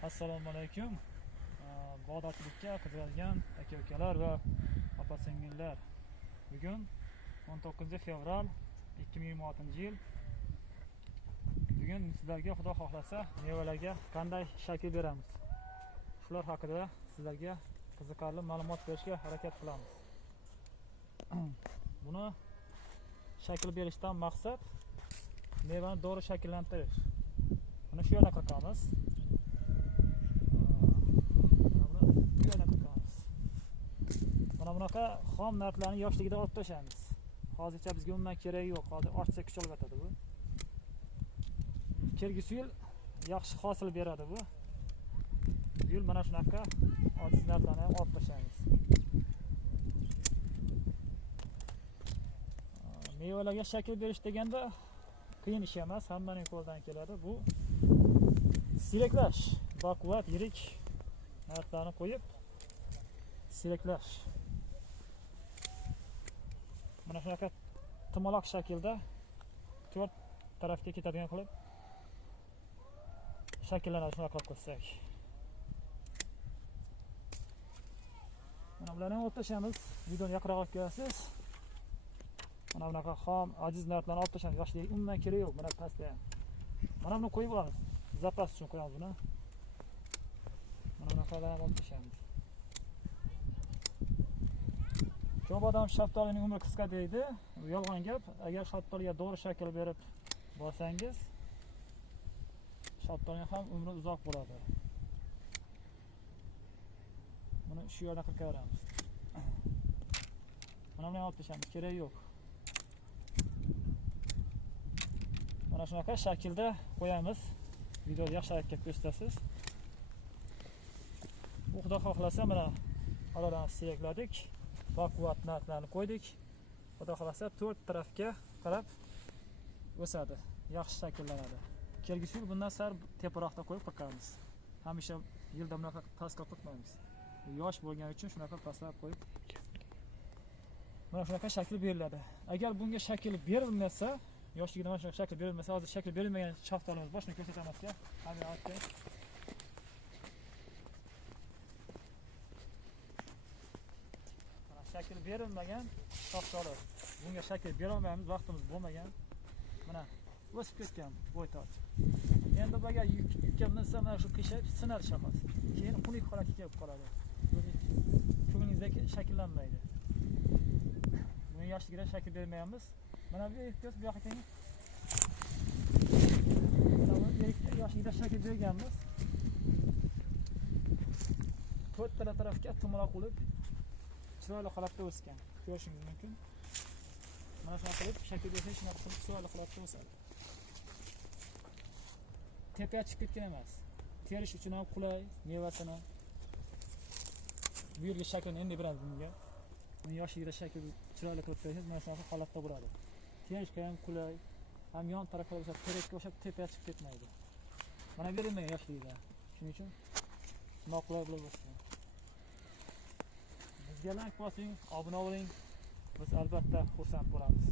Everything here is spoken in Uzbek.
Assalomu alaykum. Bog'dorchilikka qiziqadigan aka-ukalar va opa-singillar. Bugun 19 fevral 2026-yil. Bugun sizlarga Xudo xohlasa mevalarga qanday shakl beramiz, shular haqida sizlarga qiziqarli ma'lumot berishga harakat qilamiz. Buni shakl berishdan maqsad mevani to'g'ri shakllantirish. Buni shu yo'lga qilamiz. Mana bunaqa xom narxlarni yoshligida olib tashlaymiz. Hozircha bizga umuman keragi yo'q. Hozir ortsa kuch olib o'tadi bu. Kelgusi yil yaxshi hosil beradi bu. Bu yil mana shunaqa ojiz narxlarni ham olib tashlaymiz. Mevalarga shakl berish deganda qiyin ish emas, hammaning qo'lidan keladi. Bu siyraklash, baquvvat, yirik narxlarni qo'yib siyraklash. Mana shunaqa timaloq shaklda 4 tarafga ketadigan qilib shakllanadi. Shunaqa qilib qilsak. Mana bularni olib tashlaymiz. Videoni yaqinroq olib kelasiz. Mana bunaqa xom, aziz narxlarni olib tashlaymiz. Yoshlik umuman kerak yo'q. Mana pastda ham. Mana buni qo'yib olamiz. Zapas uchun qo'yamiz buni. Mana bunaqalarni olib tashlaymiz. Ko'p odam shaftolining umri qisqa deydi. Bu yolg'on gap. Agar shaftoliga to'g'ri shakl berib borsangiz, shaftolining ham umri uzoq bo'ladi. Buni shu yerda qilib ko'ramiz. Mana buni olib tashlaymiz, kerak yo'q. Mana shunaqa shaklda qo'yamiz. Videoda yaxshi harakat ko'rsatasiz. Xudo xohlasa mana aradan siyakladik. Baquvvat narxlarni qo'ydik. Xudo xohlasa 4 tarafga qarab o'sadi, yaxshi shakllanadi. Kelgusi yil bundan sal teparoqda qo'yib qirqamiz. Hamisha yilda bunaqa pastga qirqmaymiz. Yosh bo'lgani uchun shunaqa pastlab qo'yib mana shunaqa shakl beriladi. Agar bunga shakl berilmasa, yoshligida mana shunaqa shakl berilmasa, hozir shakl berilmagan shaftolimiz boshini ko'rsatamizga, hamma olib shakl berilmagan shaftoli. Bunga shakl bera olmaymiz, vaqtimiz bo'lmagan. Mana o'sib ketgan bo'ytoq. Endi bularga yukka minsa mana shu qishib sinar shahar. Keyin xunuk holatga kelib qoladi. Ko'nglingizdagi shakllanmaydi. Buni yoshligida shakl bermaymiz. Mana bu ehtiyoj bu yoqqa keling. Mana bu yoshligida shakl berganmiz. 4 tarafga tumaloq bo'lib chiroyli holatda o'sgan. Ko'rishingiz mumkin. Mana shunaqa qilib shakl bersa, shunaqa qilib chiroyli holatda o'sadi. Tepaga chiqib ketgan emas. Terish uchun ham qulay, mevasini bu yerga shaklni endi beramiz bunga. Buni yoshligida shakl chiroyli qilib bersangiz, mana shunaqa holatda bo'ladi. Terishga ham qulay, ham yon tarafga o'sib, terakka o'xshab tepaga chiqib ketmaydi. Mana berilmagan yoshligida. Shuning uchun noqulay bo'lib o'sgan. Bizga like bosing, obuna bo'ling. Biz albatta xursand bo'lamiz.